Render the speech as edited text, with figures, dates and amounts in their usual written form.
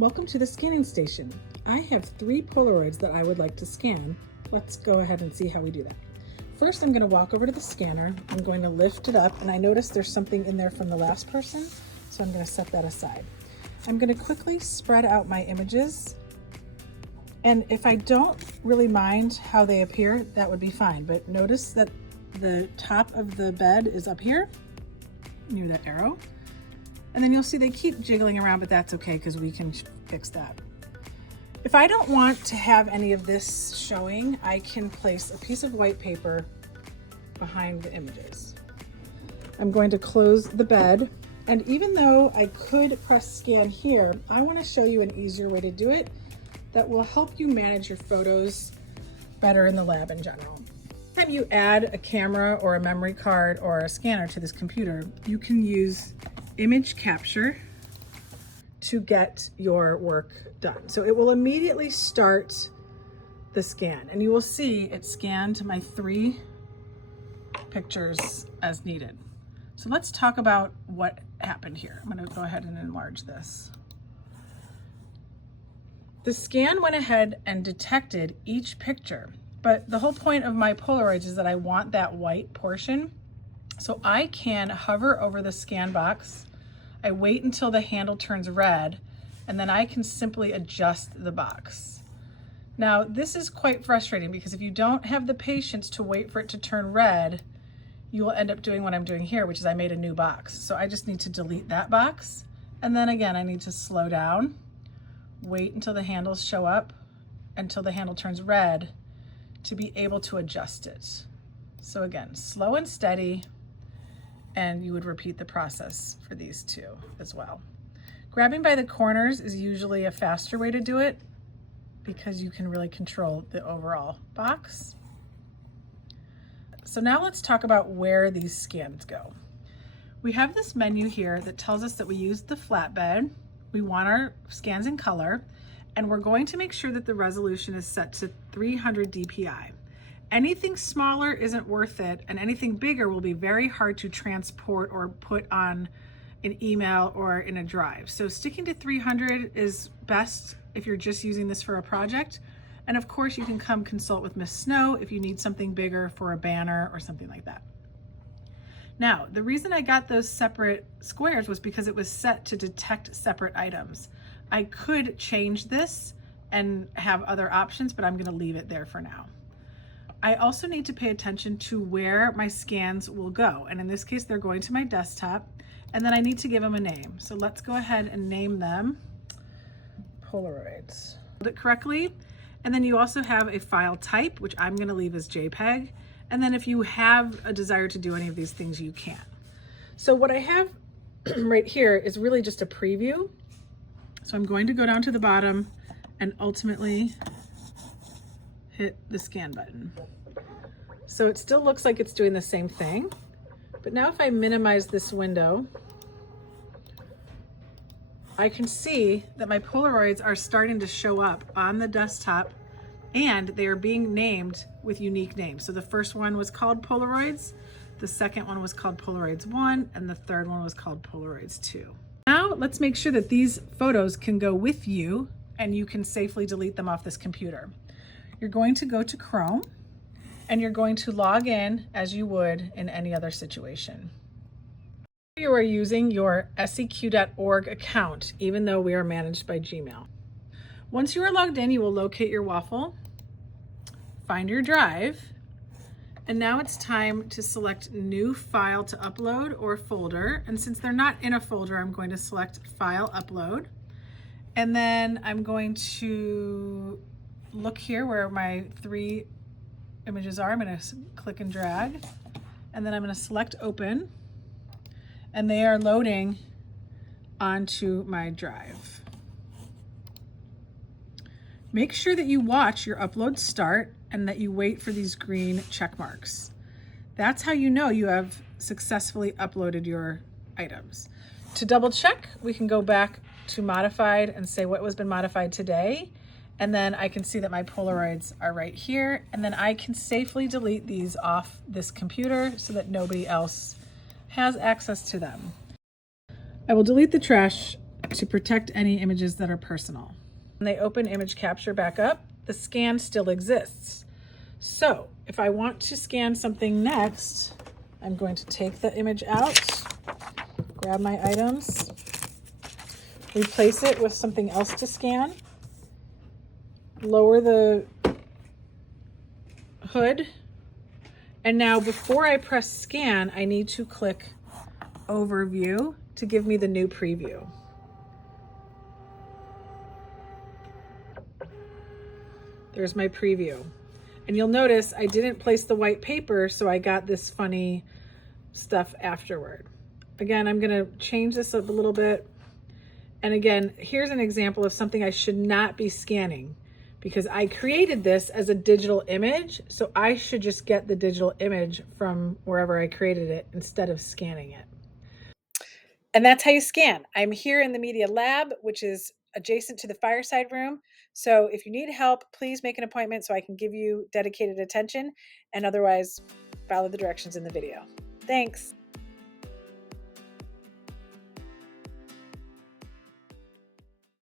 Welcome to the scanning station. I have 3 Polaroids that I would like to scan. Let's go ahead and see how we do that. First, I'm going to walk over to the scanner. I'm going to lift it up, and I notice there's something in there from the last person, so I'm going to set that aside. I'm going to quickly spread out my images, and if I don't really mind how they appear, that would be fine. But notice that the top of the bed is up here, near that arrow. And then you'll see they keep jiggling around, but that's okay because we can fix that. If I don't want to have any of this showing, I can place a piece of white paper behind the images. I'm going to close the bed, and even though I could press scan here, I want to show you an easier way to do it that will help you manage your photos better in the lab in general. Anytime you add a camera or a memory card or a scanner to this computer, you can use image capture to get your work done. So it will immediately start the scan, and you will see it scanned my 3 pictures as needed. So let's talk about what happened here. I'm going to go ahead and enlarge this. The scan went ahead and detected each picture, but the whole point of my Polaroids is that I want that white portion. So I can hover over the scan box. I wait until the handle turns red, and then I can simply adjust the box. Now, this is quite frustrating because if you don't have the patience to wait for it to turn red, you will end up doing what I'm doing here, which is I made a new box. So I just need to delete that box. And then again, I need to slow down, wait until the handles show up, until the handle turns red to be able to adjust it. So again, slow and steady, and you would repeat the process for these 2 as well. Grabbing by the corners is usually a faster way to do it because you can really control the overall box. So now let's talk about where these scans go. We have this menu here that tells us that we used the flatbed, we want our scans in color, and we're going to make sure that the resolution is set to 300 dpi. Anything smaller isn't worth it, and anything bigger will be very hard to transport or put on an email or in a drive. So sticking to 300 is best if you're just using this for a project. And of course, you can come consult with Miss Snow if you need something bigger for a banner or something like that. Now, the reason I got those separate squares was because it was set to detect separate items. I could change this and have other options, but I'm going to leave it there for now. I also need to pay attention to where my scans will go. And in this case, they're going to my desktop, and then I need to give them a name. So let's go ahead and name them Polaroids. Did it correctly. And then you also have a file type, which I'm going to leave as JPEG. And then if you have a desire to do any of these things, you can. So what I have right here is really just a preview. So I'm going to go down to the bottom and ultimately hit the scan button. So it still looks like it's doing the same thing, but now if I minimize this window, I can see that my Polaroids are starting to show up on the desktop, and they are being named with unique names. So the first one was called Polaroids, the second one was called Polaroids 1, and the third one was called Polaroids 2. Now let's make sure that these photos can go with you and you can safely delete them off this computer. You're going to go to Chrome, and you're going to log in as you would in any other situation. You are using your seq.org account, even though we are managed by Gmail. Once you are logged in, you will locate your waffle, find your drive, and now it's time to select new file to upload or folder. And since they're not in a folder, I'm going to select File Upload. And then I'm going to look here where my 3 images are. I'm going to click and drag, and then I'm going to select Open, and they are loading onto my drive. Make sure that you watch your upload start and that you wait for these green check marks. That's how you know you have successfully uploaded your items. To double check, we can go back to modified and say what was been modified today. And then I can see that my Polaroids are right here. And then I can safely delete these off this computer so that nobody else has access to them. I will delete the trash to protect any images that are personal. When they open image capture back up, the scan still exists. So if I want to scan something next, I'm going to take the image out, grab my items, replace it with something else to scan, lower the hood, and now before I press scan, I need to click overview to give me the new preview. There's my preview. And you'll notice I didn't place the white paper, so I got this funny stuff afterward. Again, I'm gonna change this up a little bit. And again, here's an example of something I should not be scanning because I created this as a digital image, so I should just get the digital image from wherever I created it instead of scanning it. And that's how you scan. I'm here in the media lab, which is adjacent to the fireside room. So if you need help, please make an appointment so I can give you dedicated attention, and otherwise follow the directions in the video. Thanks.